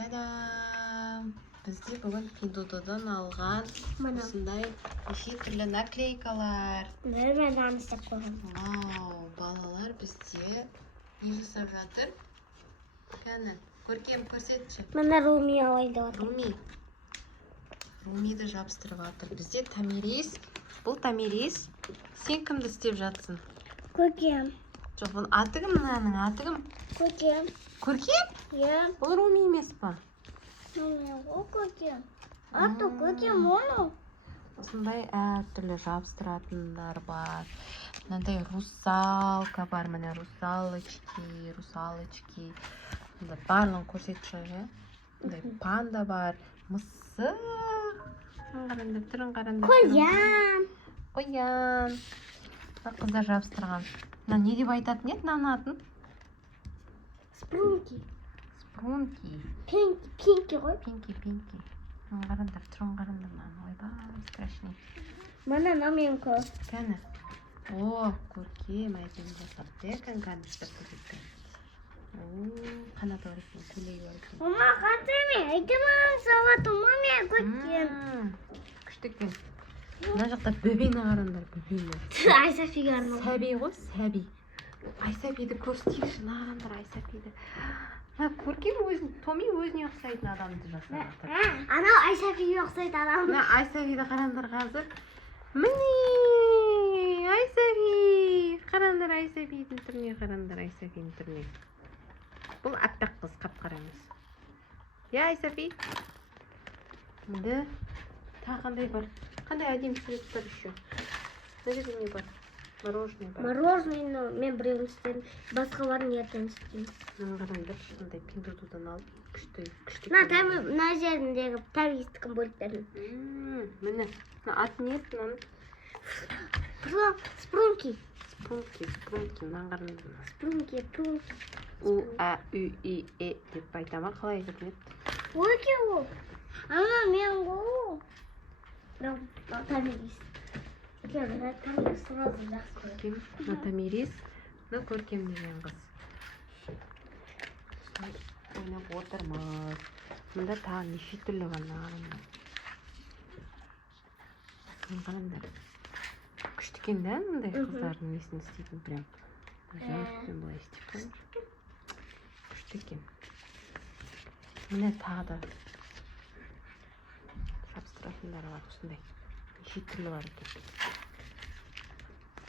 Та-дам! Бізде бүгін Пиндодадан алған осындай неше түрлі наклейкалар. Мен таныстап қойғам. Вау, балалар бізде не жасап жатыр? Кәні, көркем көрсетші. Мына Руми алайды. Румиді жабыстырып жатыр. Бізде Томирис. Бұл Томирис. Сен кімді істеп жатсың? Көркем. Жоқ, бұл аты кім мынаның? Аты кім? Көркем. Көркем? Иә. Бұл Руми емес па? Ол көркем. Аты көркем оны. Осындай әртүрлі жабыстыратындар бар. Мынандай русалка бар, міне русалочки. Барлығын көрсетші. Панда бар, мысық. Қараңдар, түрін қараңдар. Қоян. Қыздар жабыстырған. Не деп айтатын еді мынаның атын? Спрунки. Пинки ғой? Пинки. Қарандар, түрін қарандар мынаны. Ойбай, страшный. Мына наменко. Кәні? О, көркем айтын жасапты. Кәнкәністер көрсетті. Қанаты бар екен, көйлегі бар екен. Ома қатырме, айтыман сағатым, маме көркем. Күшті екен. Мына жақта бөбені қарандар, бөбені. Айсафиге арналған. Сәби ғой, сәби. Айсафиді көрсетейікші, қарандар Айсафиді. Көркем өзін, Томи өзіне ұқсайтын адамды жасап жатыр. Анау Айсафиге ұқсайды адам. Мына Айсафиді қарандар қазір. Міне, Айсафи. Қарандар Айсафидің түріне, қарандар Айсафидің түріне. Бұл аппақ қыз, қап-қараңыз. Я, Айсафи. Мында тағы қандай бар? Қандай әдемі суреттер еще? Мына жерде не бар? Мороженое бар. Мороженое мен біреуін істедім. Басқаларын ертең істеймін. Қараңдар, шындай Пиндодадан алып, күшті. Мына жеріндегі тәуестікін бөліп бердім. Міне, аты не еді мынаның? Спрунки. Мынаны қараңдар. Спрунки. У, А, Ü, И, Е деп айтама, қалай айтатын еді? Ой, ке ол? Ана мен ол. Томирис. Томирис сразу жақсы көреді. Томирис, көркем деген қыз. Ойнап отырмыз. Мұнда тағы неше түрлі бар маған. Қараңдар. Күшті екен да, мұндай қыздардың несін істейтін прям. Жауаппен былай істеп қойыңдар. Күшті екен. Міне тағы да жабыстыратындар бар осындай. Неше түрлі бар екен.